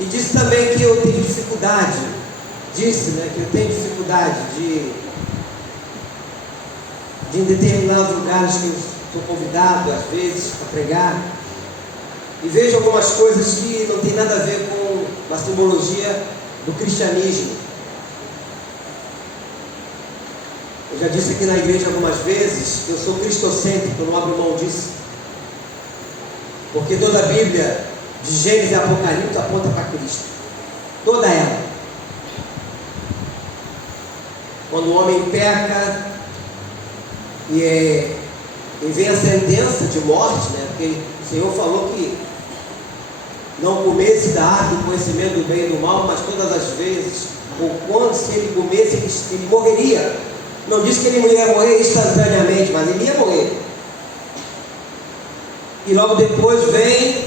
E disse também que eu tenho dificuldade, que eu tenho dificuldade de em determinados lugares que eu sou convidado, às vezes, a pregar, e vejo algumas coisas que não tem nada a ver com a simbologia do cristianismo. Eu já disse aqui na igreja algumas vezes que eu sou cristocêntrico, não abro mão disso, porque toda a Bíblia, de Gênesis e Apocalipse, aponta para Cristo, toda ela. Quando o homem peca e vem a sentença de morte, porque o Senhor falou que não comesse da árvore do conhecimento do bem e do mal, mas todas as vezes, ou quando se ele comesse, ele morreria. Não disse que ele ia morrer instantaneamente, mas ele ia morrer. E logo depois vem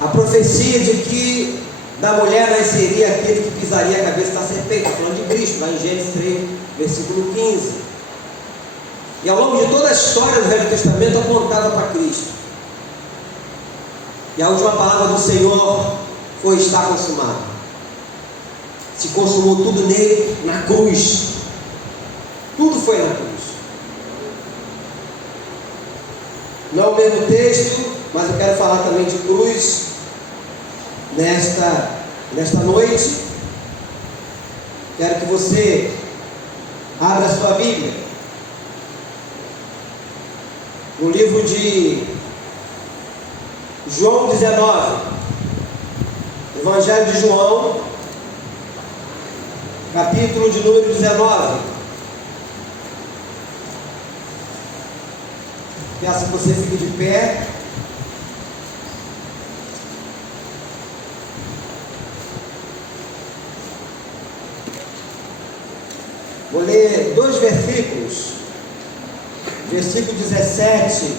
a profecia de que da mulher nasceria aquele que pisaria a cabeça da serpente, falando de Cristo, lá em Gênesis 3, versículo 15. E ao longo de toda a história do Velho Testamento apontava para Cristo. E a última palavra do Senhor foi: está consumado. Se consumou tudo nele, na cruz. Tudo foi na cruz. Não é o mesmo texto, mas eu quero falar também de cruz nesta noite. Quero que você abra a sua Bíblia no livro de João 19, Evangelho de João, capítulo de número 19. Peço que você fique de pé. Vou ler 2 versículos, versículo 17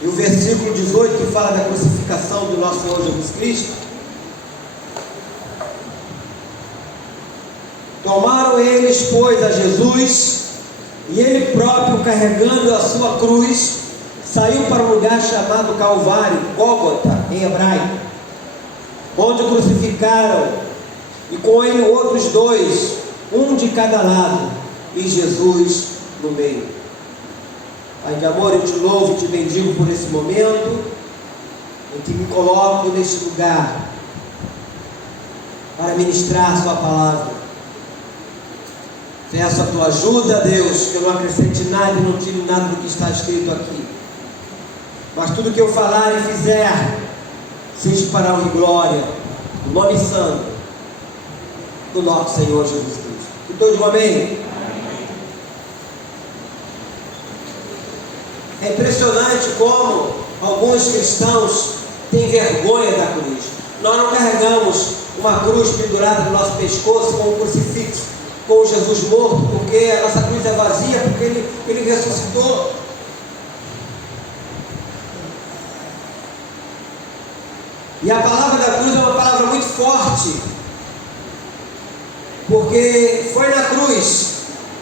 e o versículo 18, que fala da crucificação do nosso Senhor Jesus Cristo. Tomaram eles, pois, a Jesus, e ele próprio, carregando a sua cruz, saiu para um lugar chamado Calvário, Gólgota, em hebraico, onde o crucificaram, e com ele outros 2, um de cada lado, e Jesus no meio. Pai de amor, eu te louvo e te bendigo por esse momento em que me coloco neste lugar para ministrar a sua palavra. Peço a tua ajuda, Deus, que eu não acrescente nada e não tire nada do que está escrito aqui, mas tudo que eu falar e fizer seja para a honra e glória do nome santo do nosso Senhor Jesus Cristo. E todos digam amém. É impressionante como alguns cristãos têm vergonha da cruz. Nós não carregamos uma cruz pendurada no nosso pescoço com um crucifixo, com Jesus morto, porque a nossa cruz é vazia, porque ele ressuscitou. E a palavra da cruz é uma palavra muito forte, porque foi na cruz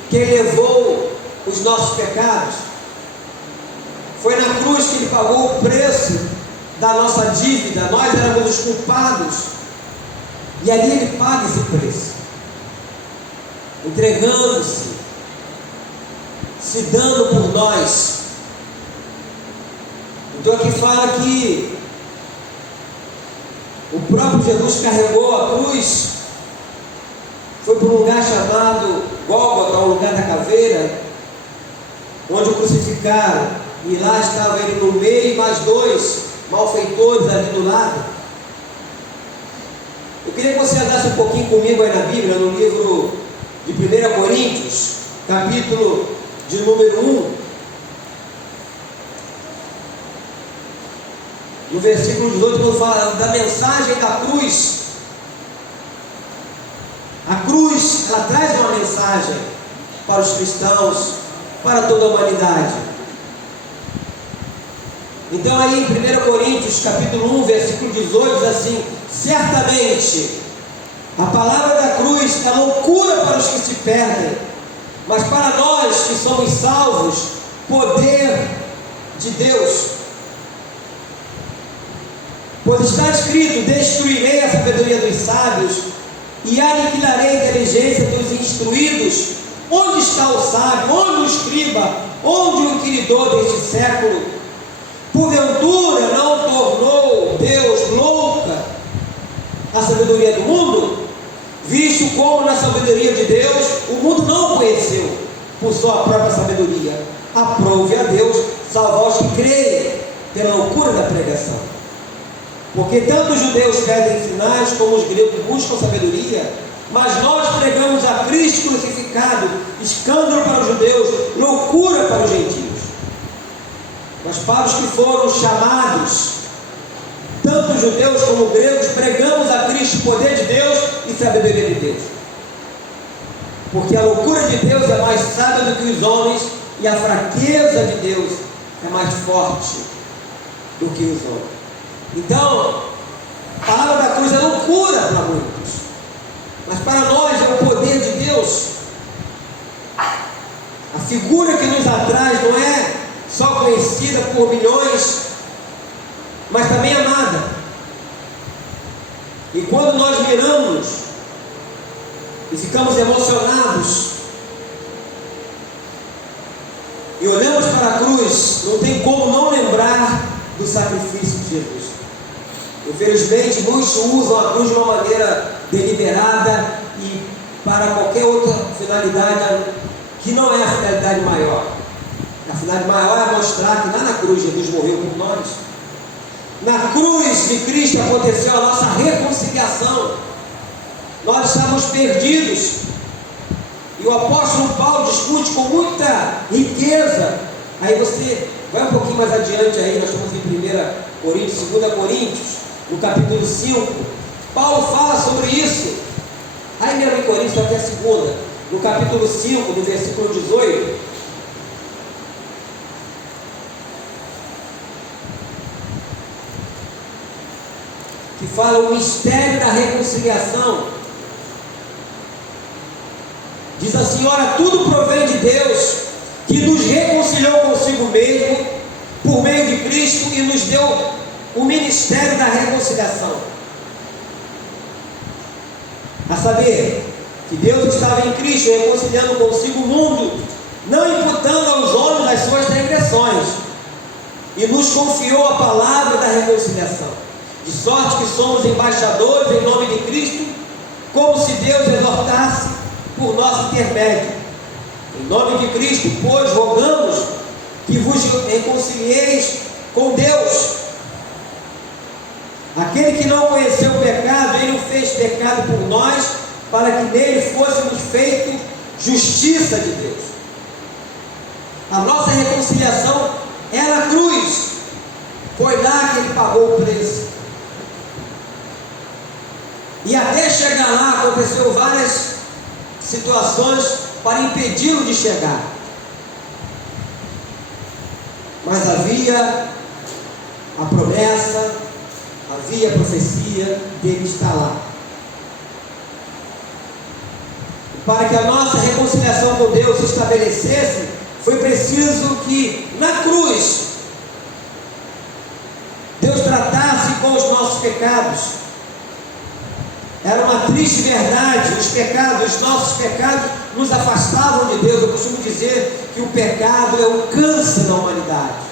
que ele levou os nossos pecados. Foi na cruz que ele pagou o preço da nossa dívida. Nós éramos os culpados, e ali ele paga esse preço, entregando-se, se dando por nós. Então aqui fala que o próprio Jesus carregou a cruz, foi para um lugar chamado Gólgota, um lugar da caveira, onde o crucificaram. E lá estava ele no meio, e mais 2 malfeitores ali do lado. Eu queria que você andasse um pouquinho comigo aí na Bíblia, no livro de 1 Coríntios, capítulo de número 1, no versículo 18, quando fala da mensagem da cruz. A cruz, ela traz uma mensagem para os cristãos, para toda a humanidade. Então aí em 1 Coríntios capítulo 1, versículo 18, diz assim: certamente a palavra da cruz é loucura para os que se perdem, mas para nós que somos salvos, poder de Deus. Pois está escrito: destruirei a sabedoria dos sábios e aniquilarei a inteligência dos instruídos. Onde está o sábio? Onde o escriba? Onde o inquiridor deste século? Porventura não tornou Deus louca a sabedoria do mundo? Visto como na sabedoria de Deus o mundo não o conheceu por sua própria sabedoria. Aprove a Deus salvar os que creem pela loucura da pregação. Porque tanto os judeus pedem sinais como os gregos buscam sabedoria, mas nós pregamos a Cristo crucificado, escândalo para os judeus, loucura para os gentios. Mas para os que foram chamados, tanto judeus como gregos, pregamos a Cristo, poder de Deus e sabedoria de Deus. Porque a loucura de Deus é mais sábia do que os homens, e a fraqueza de Deus é mais forte do que os homens. Então, a palavra da cruz é loucura para muitos, mas para nós é o poder de Deus. A figura que nos atrai não é só conhecida por milhões, mas também amada. E quando nós miramos e ficamos emocionados e olhamos para a cruz, não tem como não lembrar do sacrifício de Jesus. Infelizmente, muitos usam a cruz de uma maneira deliberada e para qualquer outra finalidade que não é a finalidade maior. A finalidade maior é mostrar que lá na cruz Jesus morreu por nós. Na cruz de Cristo aconteceu a nossa reconciliação. Nós estávamos perdidos. E o apóstolo Paulo discute com muita riqueza. Aí você vai um pouquinho mais adiante aí, nós estamos em 1 Coríntios, 2 Coríntios, no capítulo 5. Paulo fala sobre isso. Aí mesmo em Coríntios até a 2, no capítulo 5, no versículo 18. Que fala o mistério da reconciliação. Diz assim: ora, tudo provém de Deus, que nos reconciliou consigo mesmo, por meio de Cristo, e nos deu o ministério da reconciliação. A saber, que Deus estava em Cristo, reconciliando consigo o mundo, não imputando aos homens as suas transgressões, e nos confiou a palavra da reconciliação. De sorte que somos embaixadores em nome de Cristo, como se Deus exortasse por nosso intermédio. Em nome de Cristo, pois, rogamos que vos reconcilieis com Deus. Aquele que não conheceu o pecado, Ele o fez pecado por nós, para que nele fôssemos feitos justiça de Deus. A nossa reconciliação é na cruz. Foi lá que Ele pagou o preço. E até chegar lá aconteceu várias situações para impedi-lo de chegar. Mas havia a promessa, havia a profecia dele estar lá. Para que a nossa reconciliação com Deus se estabelecesse, foi preciso que na cruz Deus tratasse com os nossos pecados. Era uma triste verdade. Os pecados, os nossos pecados nos afastavam de Deus. Eu costumo dizer que o pecado é o câncer da humanidade.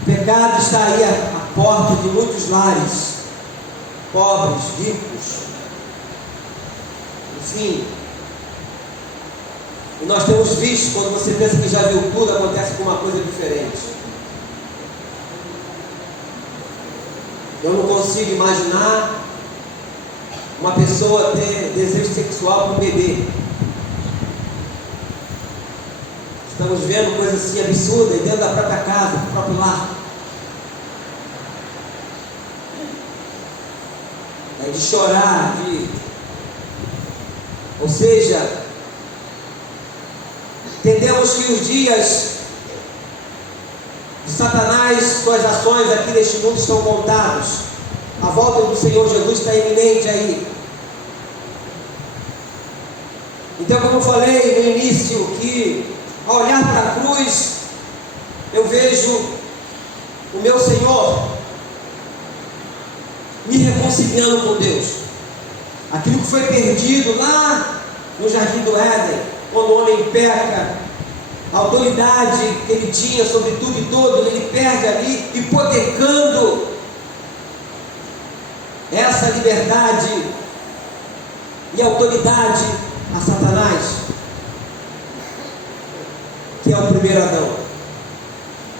O pecado está aí à porta de muitos lares, pobres, ricos, enfim. E nós temos visto, quando você pensa que já viu tudo, acontece com uma coisa diferente. Eu não consigo imaginar uma pessoa ter desejo sexual com um bebê. Estamos vendo coisas assim absurdas dentro da própria casa, do próprio lar. É de chorar, ou seja, entendemos que os dias de Satanás, suas ações aqui neste mundo estão contados. A volta do Senhor Jesus está iminente aí. Então, como eu falei no início, que ao olhar para a cruz, eu vejo o meu Senhor me reconciliando com Deus. Aquilo que foi perdido lá no Jardim do Éden, quando o homem peca, a autoridade que ele tinha sobre tudo e todo, ele perde ali, hipotecando essa liberdade e autoridade a Satanás, que é o primeiro Adão.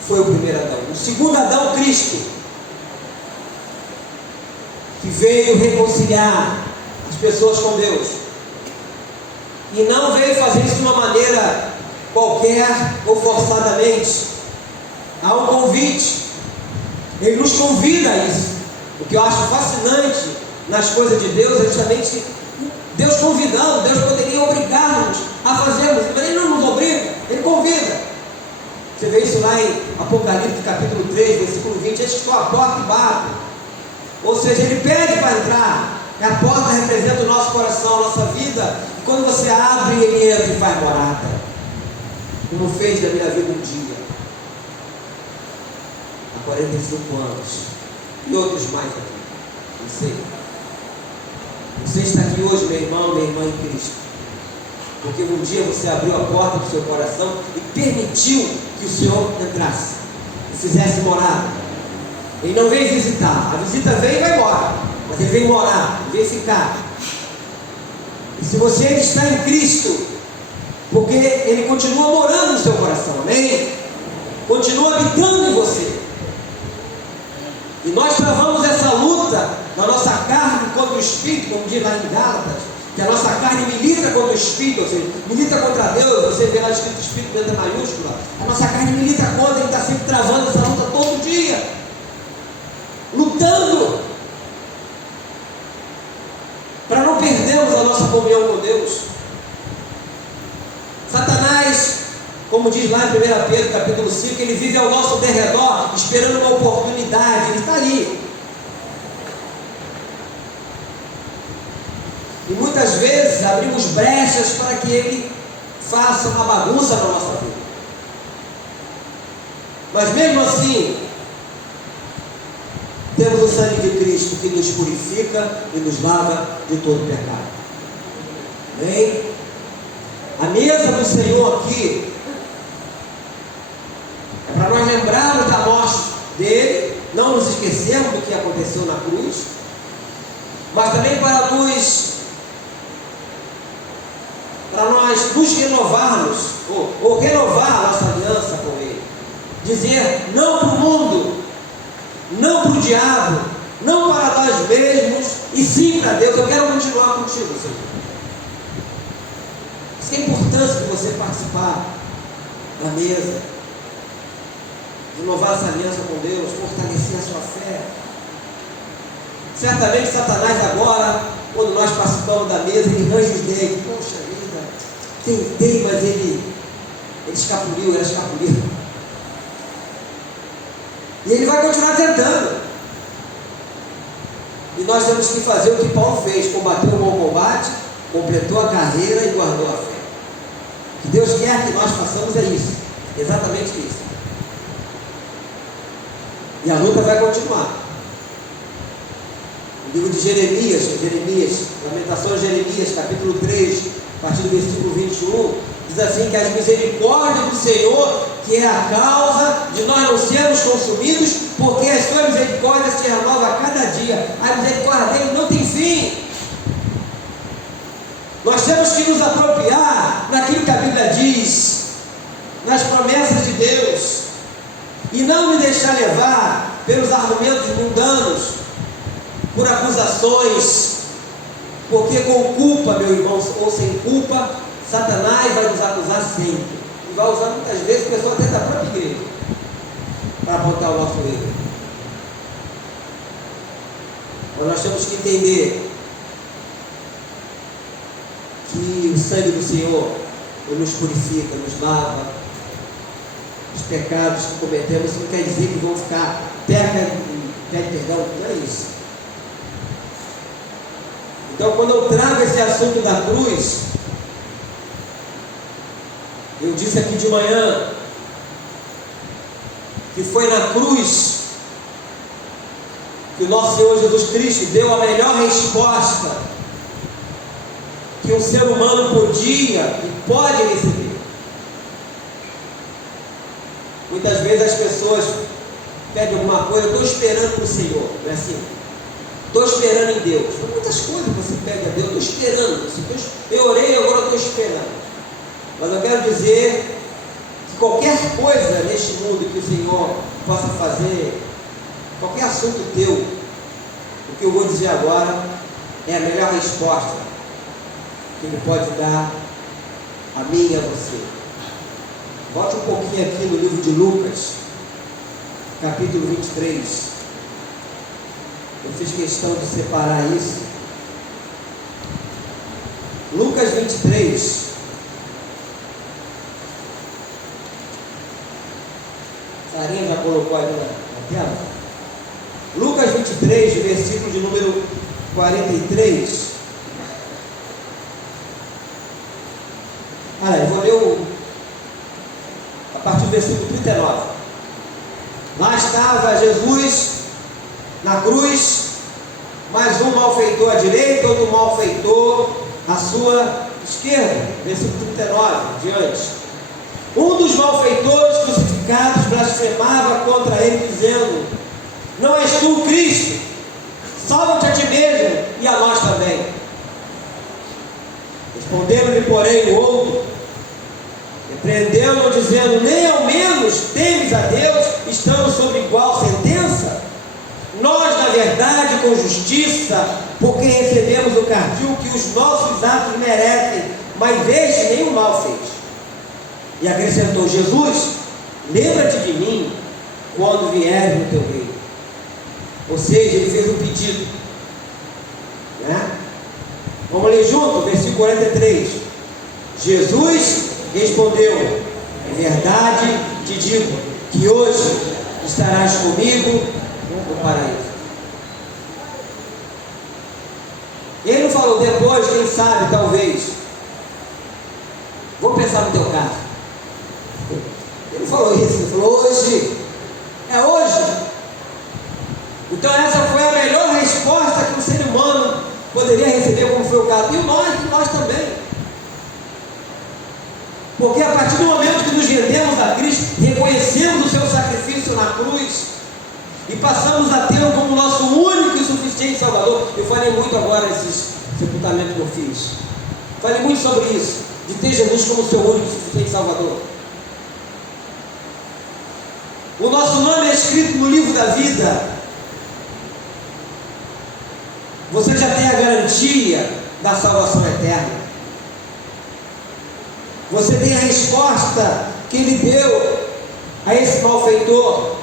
Foi o primeiro Adão. O segundo Adão, Cristo, que veio reconciliar as pessoas com Deus, e não veio fazer isso de uma maneira qualquer ou forçadamente. Há um convite, ele nos convida a isso. O que eu acho fascinante nas coisas de Deus é justamente Deus convidando. Deus poderia obrigar-nos a fazermos, mas Ele não nos obriga, Ele convida. Você vê isso lá em Apocalipse capítulo 3, versículo 20: eis que estou à porta e bato. Ou seja, Ele pede para entrar, e a porta representa o nosso coração, a nossa vida, e quando você abre, Ele entra e faz morada, como fez na minha vida um dia, há 45 anos, e outros mais aqui, não sei. Você está aqui hoje, meu irmão, minha irmã em Cristo, porque um dia você abriu a porta do seu coração e permitiu que o Senhor entrasse e fizesse morada. Ele não veio visitar, a visita vem e vai embora, mas Ele vem morar, Ele vem ficar. E se você está em Cristo, porque Ele continua morando no seu coração, amém? Continua habitando em você. E nós travamos essa luta na nossa carne contra o Espírito, como diz lá em Gálatas, que a nossa carne milita contra o Espírito, ou seja, milita contra Deus. Você vê lá escrito Espírito com letra maiúscula. A nossa carne milita contra, ele está sempre travando essa luta todo dia, lutando para não perdermos a nossa comunhão com Deus. Satanás, como diz lá em 1 Pedro capítulo 5, ele vive ao nosso derredor, esperando uma oportunidade. Ele está ali. E muitas vezes abrimos brechas para que ele faça uma bagunça na nossa vida. Mas mesmo assim, temos o sangue de Cristo que nos purifica e nos lava de todo pecado. Amém? A mesa do Senhor aqui é para nós lembrarmos da morte dele, não nos esquecermos do que aconteceu na cruz, mas também para nós nos renovarmos, ou renovar a nossa aliança com Ele. Dizer não para o mundo, não para o diabo, não para nós mesmos, e sim para Deus. Eu quero continuar contigo, Senhor. Isso é a importância de você participar da mesa, renovar essa aliança com Deus, fortalecer a sua fé. Certamente Satanás agora, quando nós participamos da mesa, ele range os dentes. Poxa vida, tentei, mas ele escapuliu, ela escapuliu. E ele vai continuar tentando. E nós temos que fazer o que Paulo fez: combateu o bom combate, completou a carreira e guardou a fé. O que Deus quer que nós façamos é isso, exatamente isso. E a luta vai continuar. O livro de Jeremias, Lamentações de Jeremias, capítulo 3, a partir do versículo 21, diz assim: que as misericórdias do Senhor, que é a causa de nós não sermos consumidos, porque as suas misericórdias se renovam a cada dia. A misericórdia dele não tem fim. Nós temos que nos apropriar daquilo que a Bíblia diz, nas promessas de Deus, e não me deixar levar pelos argumentos mundanos, por acusações, porque com culpa, meu irmão, ou sem culpa, Satanás vai nos acusar sempre, e vai usar muitas vezes pessoas até da própria igreja para apontar o nosso erro. Mas nós temos que entender que o sangue do Senhor, ele nos purifica, nos lava. Os pecados que cometemos não quer dizer que vão ficar pede perdão, não é isso. Então, quando eu trago esse assunto da cruz, eu disse aqui de manhã que foi na cruz que o nosso Senhor Jesus Cristo deu a melhor resposta que um ser humano podia e pode receber. Muitas vezes as pessoas pedem alguma coisa, eu estou esperando no Senhor, não é assim? Estou esperando em Deus. Muitas coisas você pede a Deus, estou esperando. Eu orei, agora estou esperando. Mas eu quero dizer que qualquer coisa neste mundo que o Senhor possa fazer, qualquer assunto teu, o que eu vou dizer agora é a melhor resposta que Ele pode dar a mim e a você. Volte um pouquinho aqui no livro de Lucas, capítulo 23. Eu fiz questão de separar isso. Lucas 23. Sarinha já colocou aí na tela. Lucas 23, versículo de número 43. Olha, eu vou ler a partir do versículo 39. Lá estava Jesus na cruz, mais um malfeitor à direita, outro malfeitor à sua esquerda. Versículo 39, diante. Um dos malfeitores crucificados blasfemava contra ele, dizendo: não és tu o Cristo? Salva-te a ti mesmo e a nós também. Respondendo-lhe, porém, o outro, repreendendo-o, dizendo: nem ao menos temes a Deus, estamos sob igual sentença? Nós, na verdade, com justiça, porque recebemos o cardíaco que os nossos atos merecem, mas este nenhum mal fez. E acrescentou: Jesus, lembra-te de mim quando vieres no teu reino. Ou seja, ele fez um pedido, né? Vamos ler junto, versículo 43. Jesus respondeu: em verdade te digo que hoje estarás comigo no paraíso. Ele não falou depois, quem sabe, talvez. Vou pensar no teu caso. Ele não falou isso, ele falou hoje. É hoje. Então essa foi a melhor resposta que um ser humano poderia receber, como foi o caso. E nós também. Porque a partir do momento que nos rendemos a Cristo, reconhecemos o seu sacrifício na cruz e passamos a tê-lo como nosso único e suficiente Salvador. Eu falei muito agora nesse sepultamento que eu fiz. Falei muito sobre isso, de ter Jesus como seu único e suficiente Salvador. O nosso nome é escrito no livro da vida. Você já tem a garantia da salvação eterna. Você tem a resposta que Ele deu a esse malfeitor.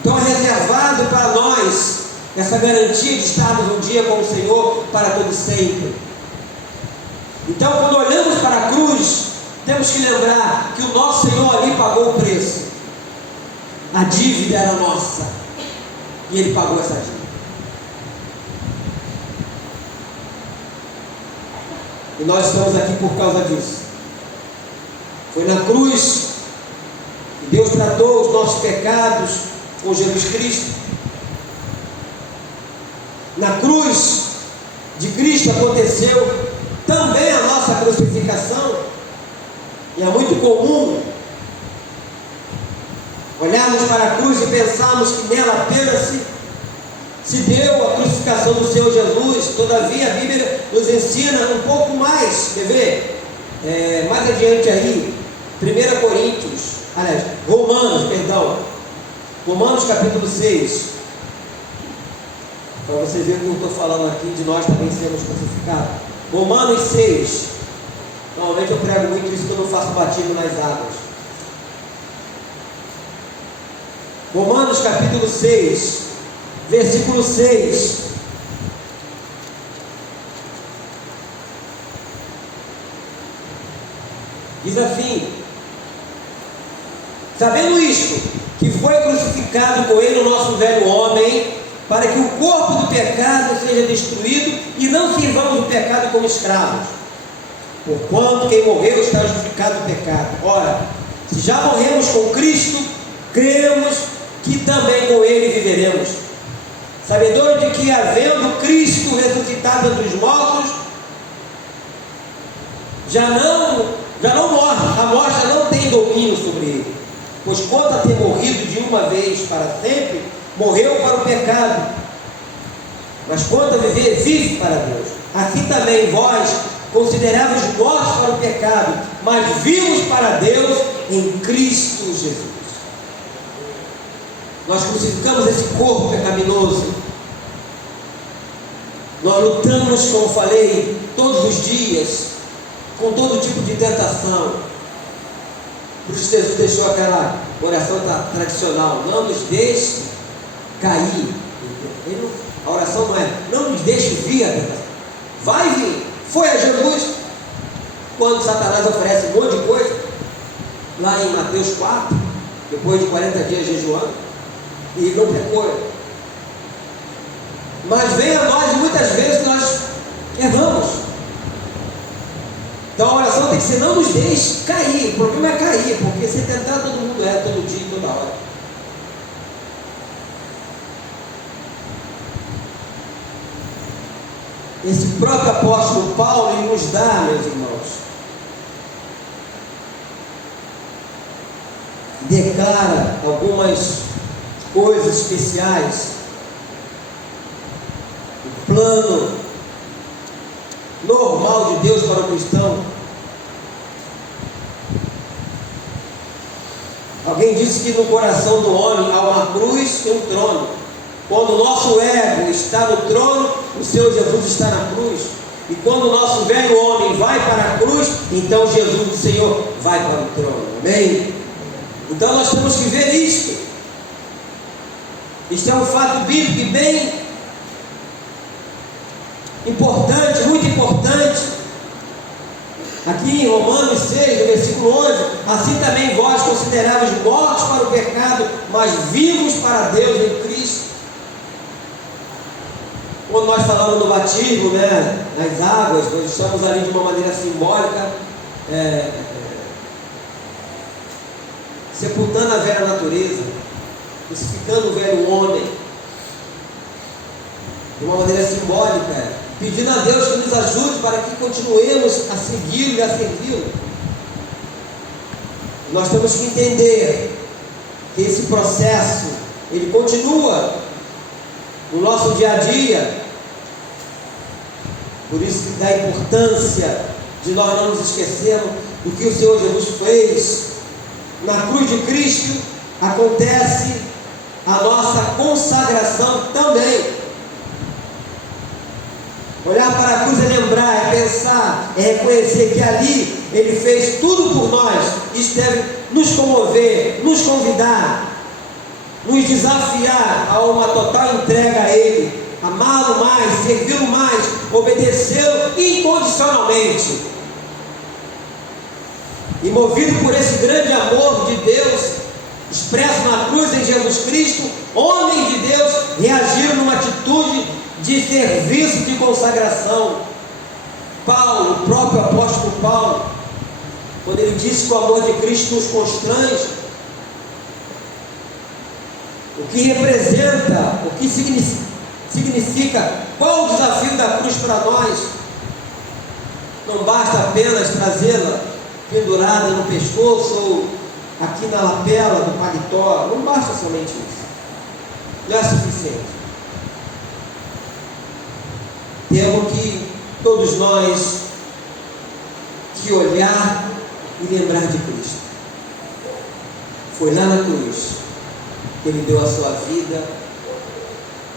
Então é reservado para nós essa garantia de estarmos um dia com o Senhor para todo sempre. Então, quando olhamos para a cruz, temos que lembrar que o nosso Senhor ali pagou o preço. A dívida era nossa e Ele pagou essa dívida. E nós estamos aqui por causa disso. Foi na cruz que Deus tratou os nossos pecados com Jesus Cristo. Na cruz de Cristo aconteceu também a nossa crucificação. E é muito comum olharmos para a cruz e pensarmos que nela apenas se deu a crucificação do Senhor Jesus. Todavia a Bíblia nos ensina um pouco mais. Quer ver? Mais adiante aí, 1 Coríntios, aliás, Romanos capítulo 6, para vocês verem que eu estou falando aqui de nós também sermos crucificados. Romanos 6, normalmente eu prego muito isso quando eu faço batismo nas águas. Romanos capítulo 6, versículo 6. Diz assim: sabendo isto, que foi crucificado com ele o nosso velho homem, para que o corpo do pecado seja destruído e não sirvamos o pecado como escravos. Porquanto quem morreu está justificado do pecado. Ora, se já morremos com Cristo, cremos que também com ele viveremos. Sabedor de que, havendo Cristo ressuscitado dos mortos, já não morre, a morte já não tem domínio sobre ele. Pois quanto a ter morrido de uma vez para sempre, morreu para o pecado, mas quanto a viver, vive para Deus. Assim também vós, consideráveis mortos para o pecado, mas vivos para Deus em Cristo Jesus. Nós crucificamos esse corpo pecaminoso. Nós lutamos, como falei, todos os dias, com todo tipo de tentação. Por isso Jesus deixou aquela oração tradicional: não nos deixe cair. A oração não é: não nos deixe vir a tentação. Vai vir. Foi a Jesus quando Satanás oferece um monte de coisa, lá em Mateus 4, depois de 40 dias jejuando, e não pecou. Mas vem a nós e muitas vezes nós erramos. Então a oração tem que ser: não nos deixe cair. O problema é cair, porque se tentar, todo mundo todo dia e toda hora. Esse próprio apóstolo Paulo, ele nos dá, meus irmãos, declara algumas coisas especiais, o plano normal de Deus para o cristão. Alguém disse que no coração do homem há uma cruz e um trono. Quando o nosso ego está no trono, o Senhor Jesus está na cruz. E quando o nosso velho homem vai para a cruz, então Jesus, o Senhor, vai para o trono. Amém? Então nós temos que ver isto. Isto é um fato bíblico e bem importante, muito importante. Aqui em Romanos 6, no versículo 11: assim também vós consideráveis mortos para o pecado, mas vivos para Deus em Cristo. Quando nós falamos do batismo, nas águas, nós estamos ali de uma maneira simbólica, sepultando a velha natureza, crucificando o velho homem, de uma maneira simbólica, pedindo a Deus que nos ajude para que continuemos a segui-lo e a servi-lo. Nós temos que entender que esse processo, ele continua no nosso dia a dia. Por isso que dá a importância de nós não nos esquecermos do que o Senhor Jesus fez. Na cruz de Cristo acontece a nossa consagração também. Olhar para a cruz é lembrar, é pensar, é reconhecer que ali Ele fez tudo por nós. Isso deve nos comover, nos convidar, nos desafiar a uma total entrega a Ele, amá-lo mais, servi-lo mais, obedecê-lo incondicionalmente. E movido por esse grande amor de Deus, expresso na cruz em Jesus Cristo, homens de Deus reagiram numa atitude de serviço, de consagração. Paulo, o próprio apóstolo Paulo, quando ele disse que o amor de Cristo nos constrange, o que representa, o que significa, qual o desafio da cruz para nós? Não basta apenas trazê-la pendurada no pescoço ou aqui na lapela do paletó, não basta somente isso, não é suficiente. Temos que, todos nós, que olhar e lembrar de Cristo. Foi lá na cruz que Ele deu a sua vida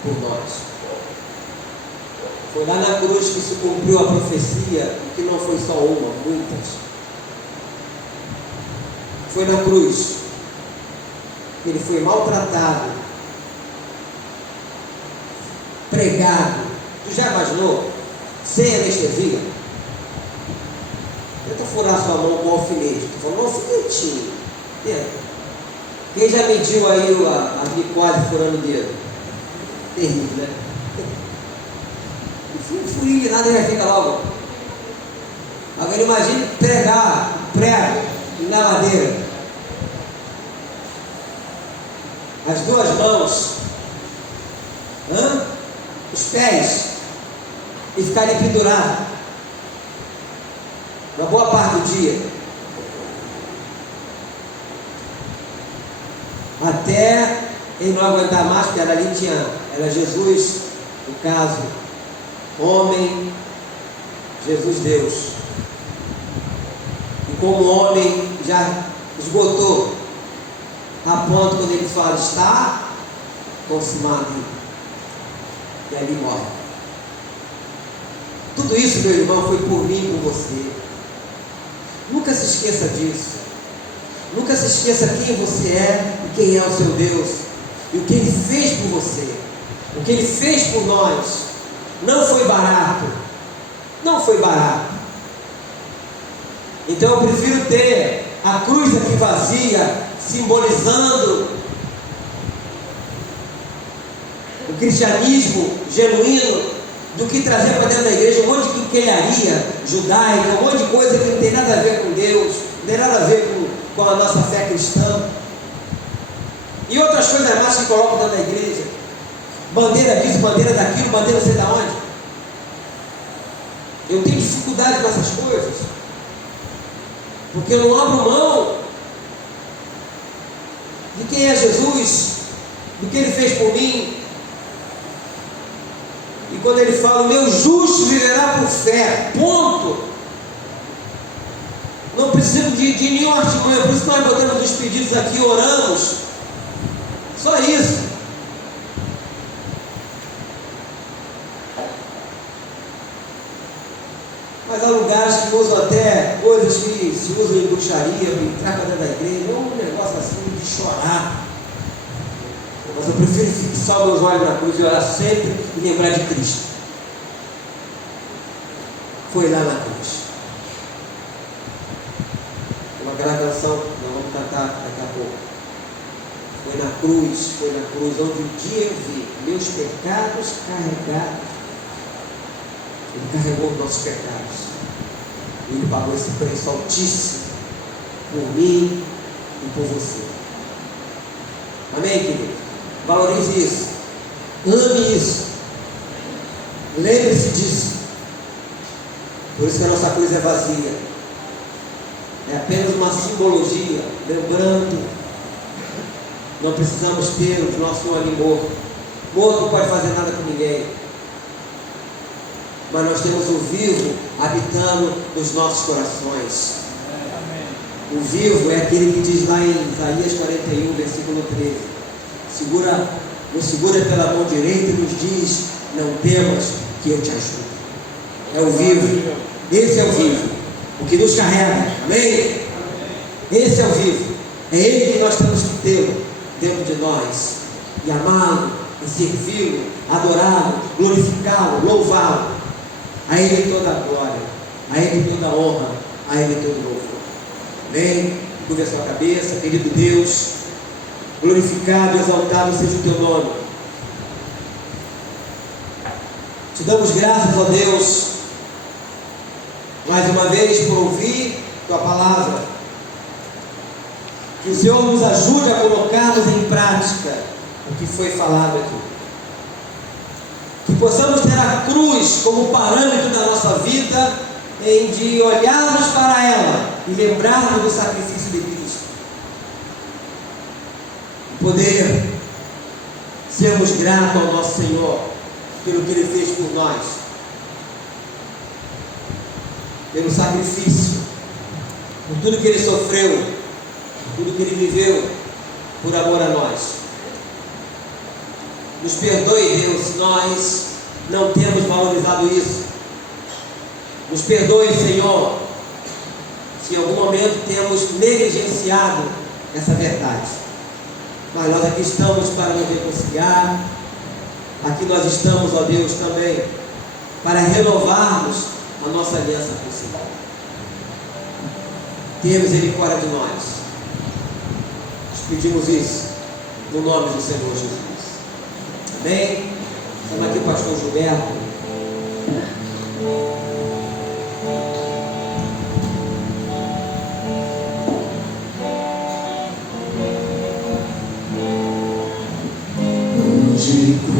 por nós. Foi lá na cruz que se cumpriu a profecia, que não foi só uma, muitas. Foi na cruz que Ele foi maltratado, pregado. Tu já imaginou? Sem anestesia? Tenta furar sua mão com um alfinete. Tu falou, um alfinetinho. Quem já mediu aí a glicose furando o dedo? Terrível, né? Um furinho de nada já fica logo. Agora imagine pregar, prego, na madeira. as duas mãos, os pés, e ficar ali pendurado uma boa parte do dia, até ele não aguentar mais, porque era Jesus, no caso, homem, Jesus Deus, e como homem já esgotou, a ponto quando ele fala, está consumado, e ali morre. Tudo isso, meu irmão, foi por mim e por você. Nunca se esqueça disso. Nunca se esqueça quem você é e quem é o seu Deus, e o que Ele fez por você, o que Ele fez por nós. Não foi barato, não foi barato. Então eu prefiro ter a cruz aqui vazia, simbolizando o cristianismo genuíno, do que trazer para dentro da igreja um monte de quinquilharia judaica, um monte de coisa que não tem nada a ver com Deus, não tem nada a ver com a nossa fé cristã, e outras coisas mais que colocam dentro da igreja, bandeira disso, bandeira daquilo, bandeira não sei da onde. Eu tenho dificuldade com essas coisas, porque eu não abro mão de quem é Jesus, do que Ele fez por mim. E quando Ele fala, o meu justo viverá por fé, ponto. Não preciso de nenhum artimanha, por isso que nós botamos os pedidos aqui, oramos, só isso. Mas há lugares que usam até coisas que se usam em bruxaria, para entrar para dentro da igreja, é um negócio assim de chorar. Mas eu prefiro fixar meus olhos na cruz e orar sempre e lembrar de Cristo. Foi lá na cruz. Uma aquela canção, nós vamos cantar daqui a pouco. Foi na cruz, onde um dia eu vi meus pecados carregados. Ele carregou os nossos pecados. E Ele pagou esse preço altíssimo por mim e por você. Amém, querido? Valorize isso, ame isso, lembre-se disso. Por isso que a nossa cruz é vazia, é apenas uma simbologia, lembrando. Não precisamos ter o nosso ânimo morto. Morto não pode fazer nada com ninguém, mas nós temos o vivo habitando nos nossos corações. O vivo é aquele que diz lá em Isaías 41, versículo 13: nos segura pela mão direita e nos diz, não temas que eu te ajudo. É o vivo, esse é o vivo, o que nos carrega, amém? Esse é o vivo, é Ele que nós temos que ter dentro de nós, e amá-lo, e servi-lo, adorá-lo, glorificá-lo, louvá-lo. A Ele toda a glória, a Ele toda a honra, a Ele todo o louvor. Amém? Curva a sua cabeça, querido Deus. Glorificado e exaltado seja o Teu nome. Te damos graças, ó Deus, mais uma vez por ouvir Tua palavra. Que o Senhor nos ajude a colocarmos em prática o que foi falado aqui. Que possamos ter a cruz como parâmetro da nossa vida, em de olharmos para ela e lembrarmos do sacrifício de Cristo. Poder sermos gratos ao nosso Senhor pelo que Ele fez por nós, pelo sacrifício, por tudo que Ele sofreu, por tudo que Ele viveu por amor a nós. Nos perdoe, Deus, se nós não temos valorizado isso. Nos perdoe, Senhor, se em algum momento temos negligenciado essa verdade. Mas nós aqui estamos para nos reconciliar. Aqui nós estamos, ó Deus, também para renovarmos a nossa aliança com o Senhor. Tenha misericórdia de nós. Nós pedimos isso no nome do Senhor Jesus. Amém? Estamos aqui, pastor Gilberto. Jesus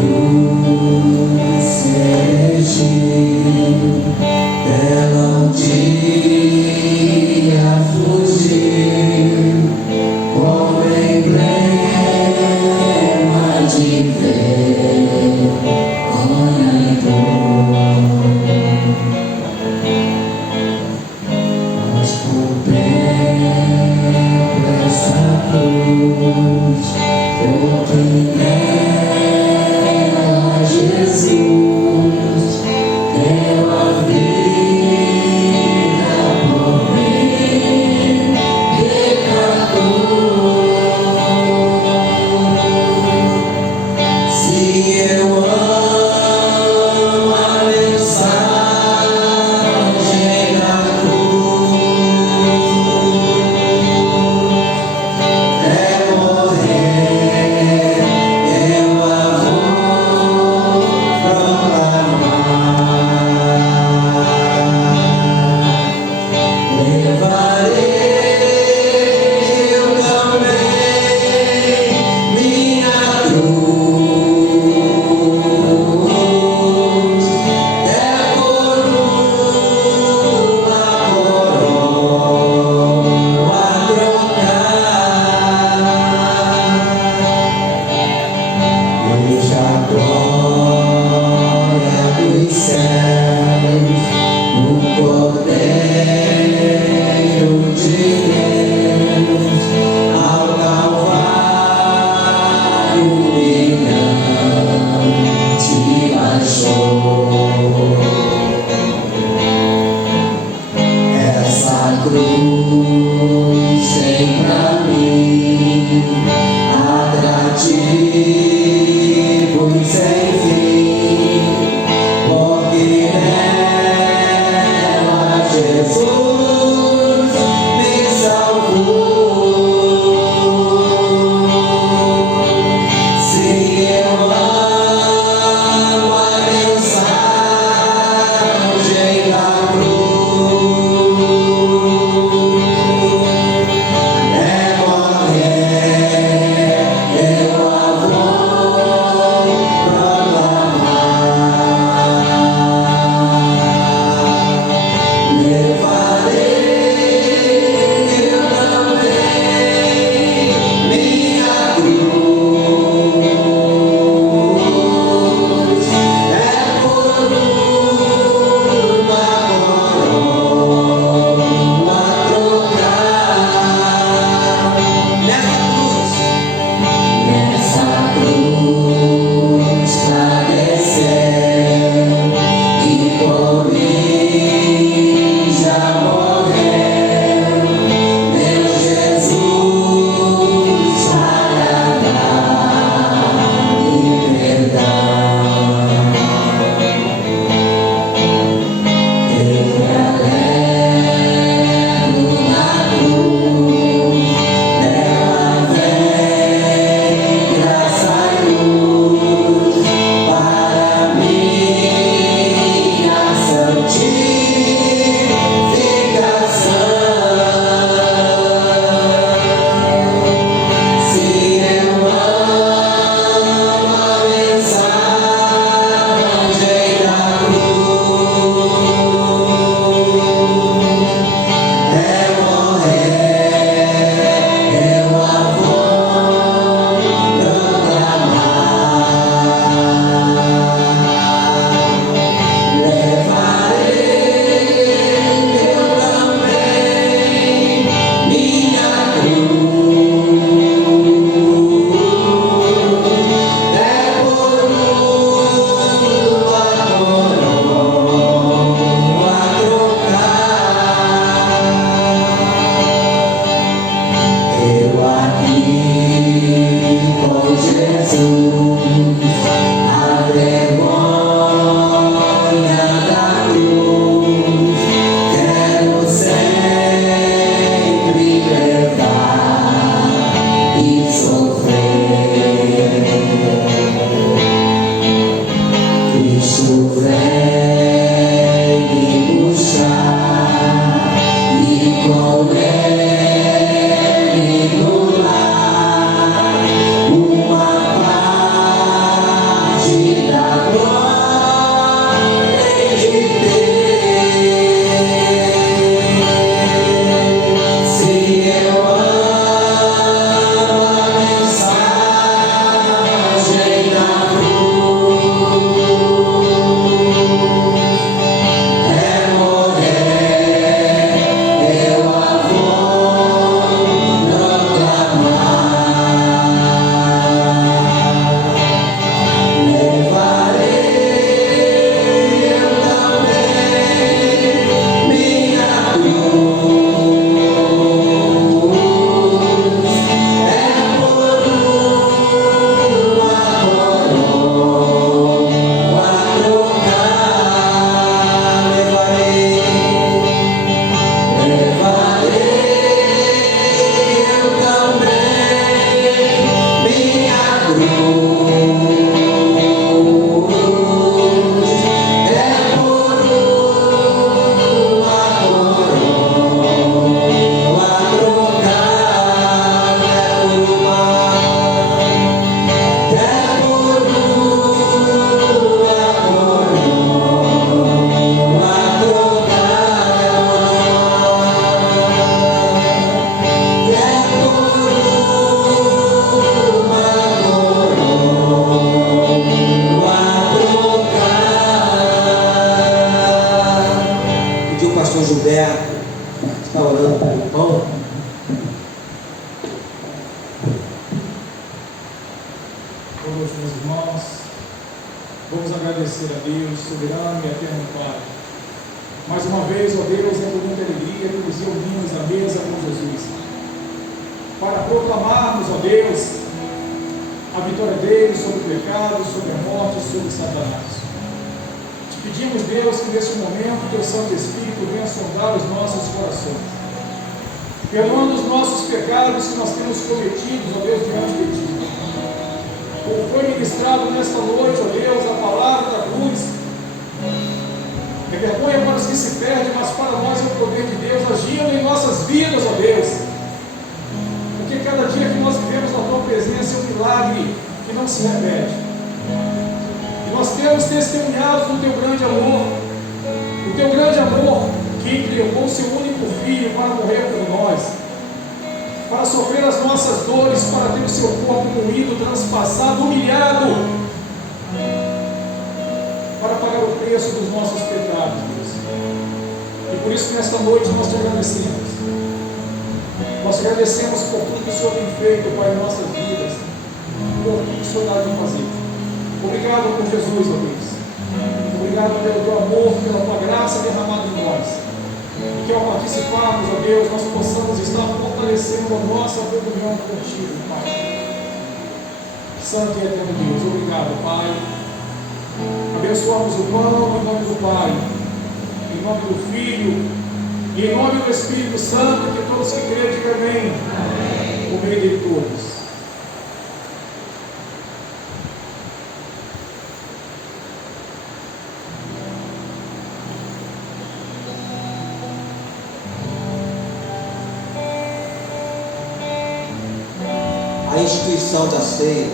A instituição da ceia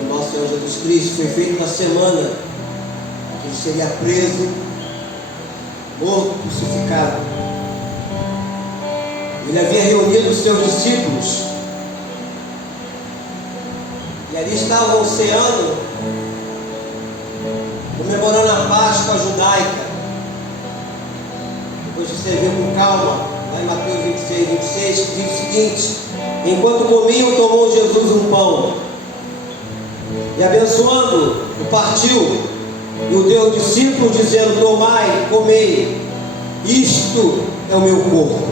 do nosso Senhor Jesus Cristo foi feita na semana que ele seria preso, morto, crucificado. Ele havia reunido os seus discípulos e ali estavam ceando, comemorando a Páscoa judaica. Depois de servir com calma, lá em Mateus 26, 26, que diz o seguinte: enquanto comiam, tomou Jesus um pão e, abençoando, o partiu e o deu aos discípulos, dizendo: tomai, comei, isto é o meu corpo.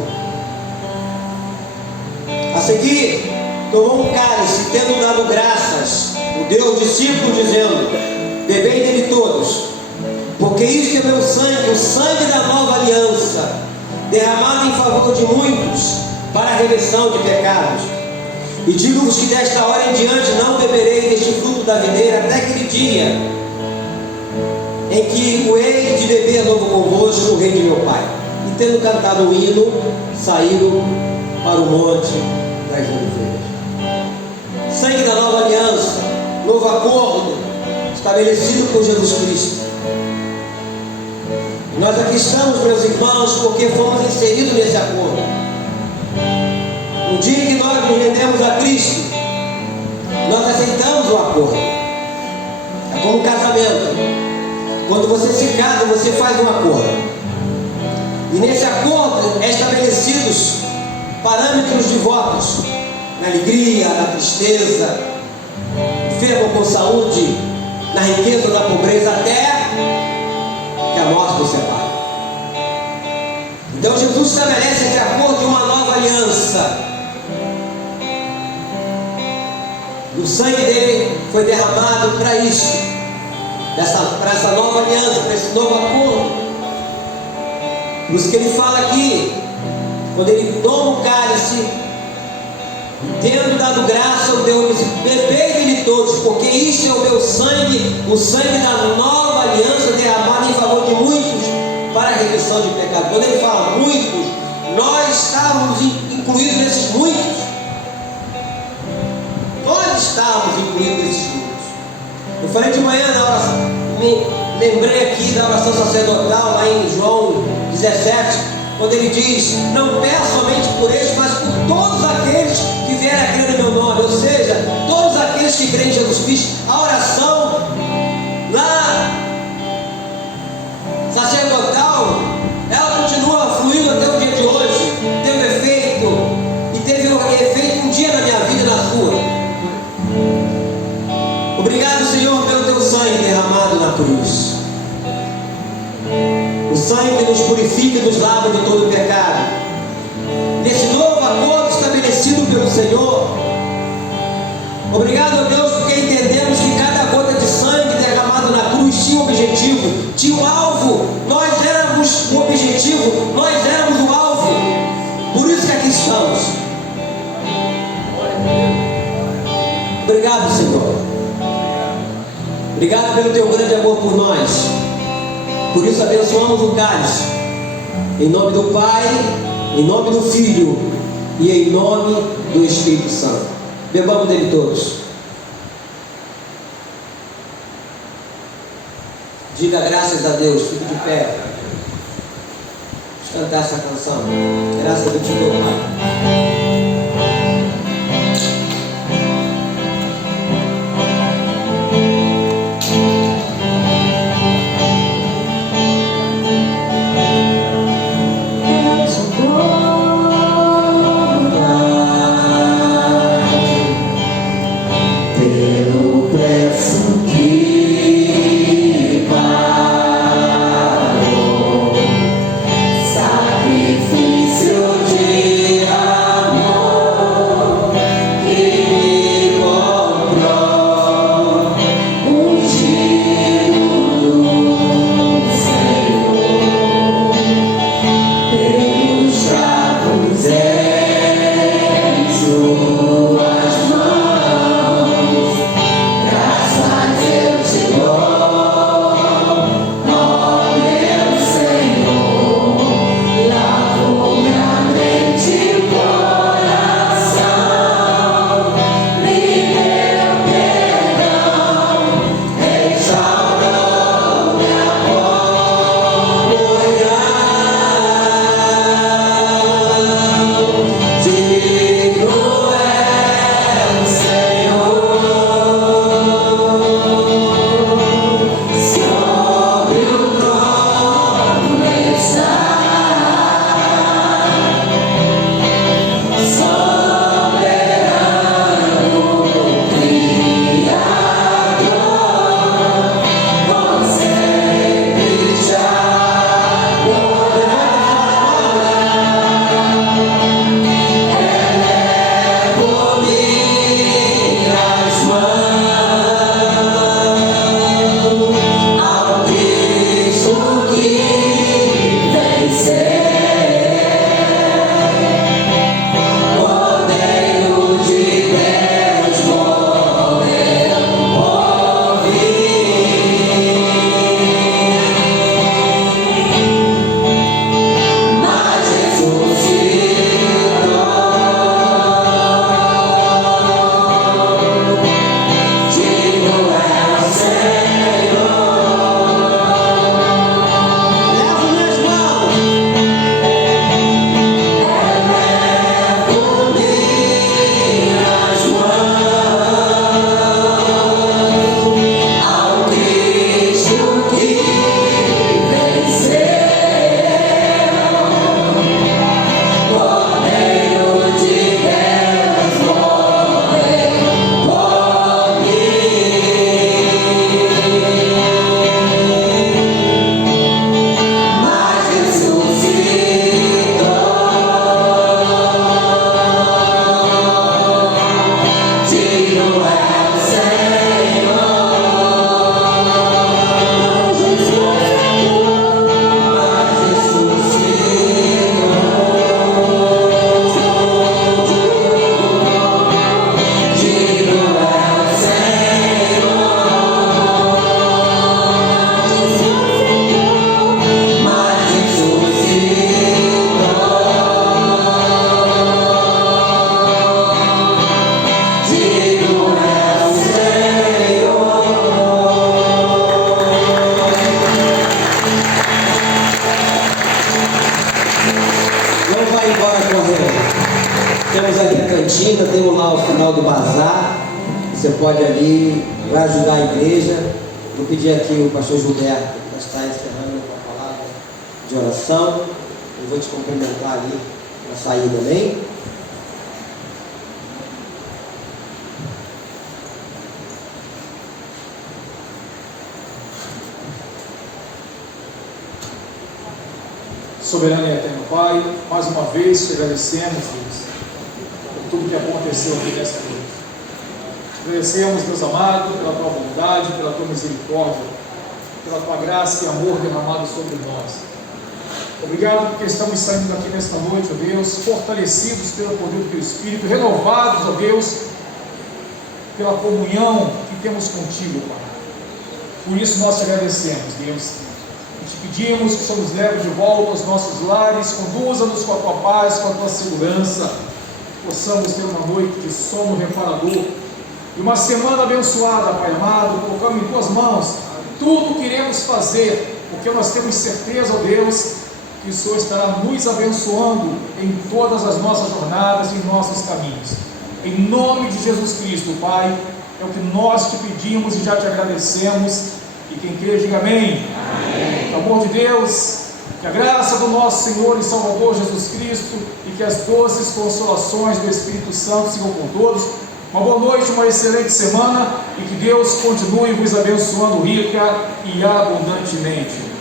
A seguir, tomou um cálice, tendo dado graças, o deu aos discípulos, dizendo: bebei dele todos, porque isto é meu sangue, o sangue da nova aliança, derramado em favor de muitos para a remissão de pecados. E digo-vos que desta hora em diante não beberei deste fruto da videira até aquele dia em que o hei de beber novo convosco no reino de meu Pai. E tendo cantado o hino, saíram para o monte das oliveiras. Sangue da nova aliança, novo acordo estabelecido por Jesus Cristo. Nós aqui estamos, meus irmãos, porque fomos inseridos nesse acordo. No dia em que nós nos rendemos a Cristo, nós aceitamos o acordo. É como um casamento. Quando você se casa, você faz um acordo. E nesse acordo é estabelecidos parâmetros de votos, na alegria, na tristeza, enfermo com saúde, na riqueza ou na pobreza, até que a morte nos separe. Então Jesus estabelece esse acordo de uma nova aliança. O sangue dele foi derramado para isso, para essa nova aliança, para esse novo acordo. Por isso que ele fala aqui, quando ele toma o cálice, tendo dado graça ao Deus, bebei dele todos, porque isto é o meu sangue, o sangue da nova aliança derramado em favor de muitos para a remissão de pecado. Quando ele fala muitos, nós estávamos incluídos nesses muitos. Nós estávamos incluídos nesses muitos. Eu falei de manhã na oração, me lembrei aqui da oração sacerdotal lá em João 17, quando ele diz: não peço somente por eles, mas por todos aqueles que vierem a crer no meu nome, ou seja, todos aqueles que creem em Jesus Cristo. A oração lá sacerdotal, ela continua fluindo até o dia de hoje. Teve efeito, e teve efeito um dia na minha vida e na sua. Obrigado, Senhor, pelo teu sangue derramado na cruz. O sangue que nos purifica e nos lava de todo o pecado. Nesse novo acordo estabelecido pelo Senhor. Obrigado, Deus, porque entendemos que cada gota de sangue derramado na cruz tinha um objetivo, tinha um alvo. Nós éramos o objetivo, nós éramos o alvo. Por isso que aqui estamos. Obrigado, Senhor. Obrigado pelo teu grande amor por nós. Por isso abençoamos o cálice. Em nome do Pai, em nome do Filho e em nome do Espírito Santo. Bebamos dele todos. Diga graças a Deus. Fique de pé. Vamos cantar essa canção. Graças a Deus, te dou, Pai. Sacrifício de amor. do bazar, você pode ali, vai ajudar a igreja. Vou pedir aqui o pastor Gilberto para estar encerrando com a palavra de oração. Eu vou te cumprimentar ali na saída, amém? Soberano e eterno Pai, mais uma vez te agradecemos, Deus, por tudo que aconteceu aqui nessa noite. Te agradecemos, Deus amado, pela tua bondade, pela tua misericórdia, pela tua graça e amor derramado sobre nós. Obrigado porque estamos saindo daqui nesta noite, ó Deus, fortalecidos pelo poder do teu Espírito, renovados, ó Deus, pela comunhão que temos contigo, Pai. Por isso nós te agradecemos, Deus. Te pedimos que o Senhor nos leve de volta aos nossos lares, conduza-nos com a tua paz, com a tua segurança, possamos ter uma noite de sono reparador e uma semana abençoada, Pai amado. Colocamos em tuas mãos tudo o que iremos fazer, porque nós temos certeza, ó Deus, que o Senhor estará nos abençoando em todas as nossas jornadas e em nossos caminhos. Em nome de Jesus Cristo, Pai, é o que nós te pedimos e já te agradecemos. E quem crê, diga amém. Amém. O amor de Deus, que a graça do nosso Senhor e Salvador Jesus Cristo e que as doces consolações do Espírito Santo sigam com todos. Uma boa noite, uma excelente semana e que Deus continue vos abençoando rica e abundantemente.